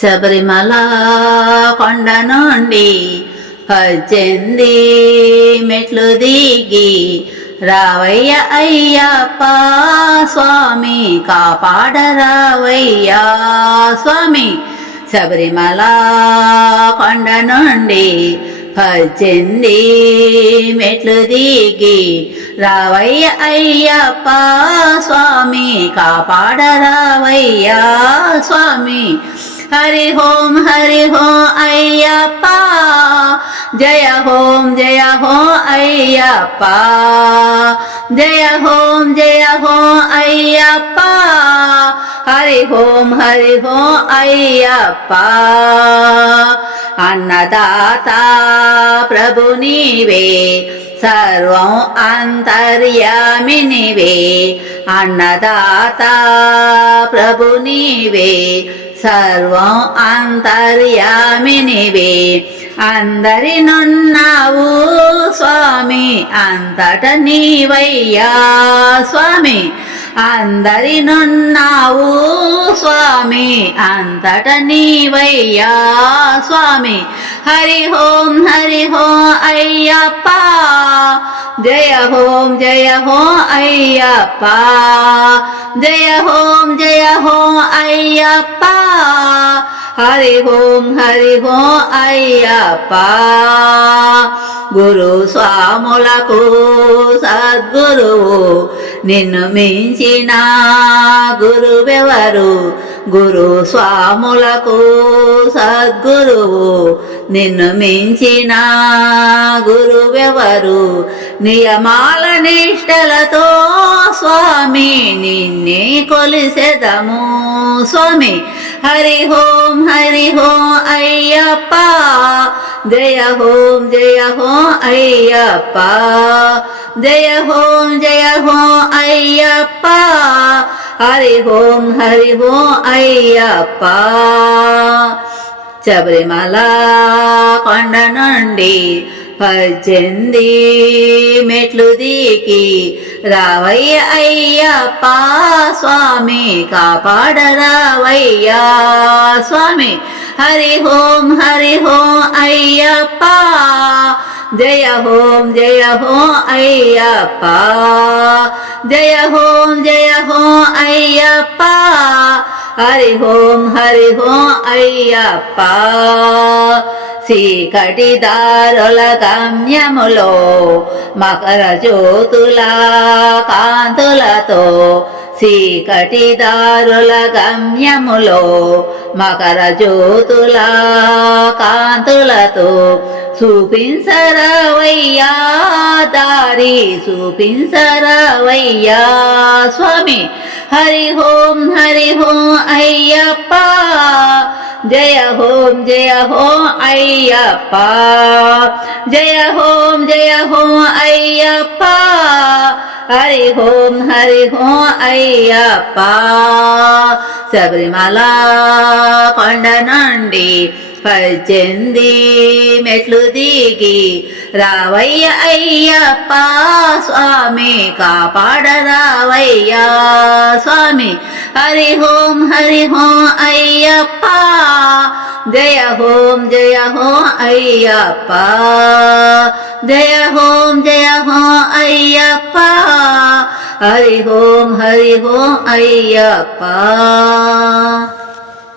శబరిమల కొండ నుండి పద్దెనిమిది మెట్లు దిగి రావయ్య అయ్యప్ప స్వామి కాపాడ రావయ్యా స్వామి. శబరిమల కొండ నుండి పద్దెనిమిది మెట్లు దిగి రావయ్య అయ్యప్ప స్వామి కాపాడ రావయ్య స్వామి. హరి హోం హరి హో అయ్యప్ప జయ హోం జయ హో అయ్యప్ప. జయ హోం జయ హో అయ్యప్ప. హరి హోం హరి హో అయ్యప్ప. అన్నదాత ప్రభు నీవే సర్వం అంతర్యామినివే. అన్నదాత ప్రభు నీవే సర్వం అంతర్యామినివే. అందరినున్నావు స్వామి అంతట నీవయ్యా స్వామి. అందరినున్నావు స్వామి అంతట నీవయ్యా స్వామి. హరి హోం హరి హో అయ్యప్ప. జయ హోం జయ హో అయ్యప్ప. జయ హోం జయ హో అయ్యప్ప. హరి ఓం హరి హో అయ్యప్ప. గురు స్వాములకు సద్గురువు నిన్ను మించిన గురువెవరు? గురు స్వాములకు సద్గురువు నిన్ను మించిన గురువెవరు? నియమాల నిష్టలతో స్వామి నిన్నే కొలిసెదము. స్వామి హరి హోం హరి హోం అయ్యప్ప. జయ హోం జయ హో అయ్యప్ప. జయ హోం జయ హో అయ్యప్ప. హరి హోం హరి హో అయ్యప్ప. శబరిమల కొండ నుండి పద్దెనిమిది మెట్లు దిగి రావయ్య అయ్యప్ప స్వామి కాపాడరావయ్యా స్వామి హరి హోం హరి హోం అయ్యప్ప జయ హోం జయ హో అయ్యప్ప జయ హోం జయ హో అయ్యప్ప హరి హోం హరి హో అయ్యప్ప చీకటి దారుల గమ్యములో మకర జ్యోతుల కాంతులతో చీకటి దారుల గమ్యములో మకర జ్యోతుల కాంతులతో చూపించరవయ్యా దారి చూపించరవయ్యా స్వామి. హరి హోం హరి హోం అయ్యప్ప. జయ హోం జయ హోం అయ్యప్ప. జయ హోం జయ హోం అయ్యప్ప. హరి హోం హరి హోం అయ్యప్ప. శబరిమల కొండ నుండి పద్దెనిమిది మెట్లు దిగి రావయ్య అయ్యప్ప. స్వామి కాపాడ రావయ్యా. స్వామి హరి హోం హరి హోం అయ్యప్ప. జయ హోం జయ హోం అయ్యప్ప జయ హోం జయ హోం అయ్యప్ప హరి హోం హరి హోం అయ్యప్ప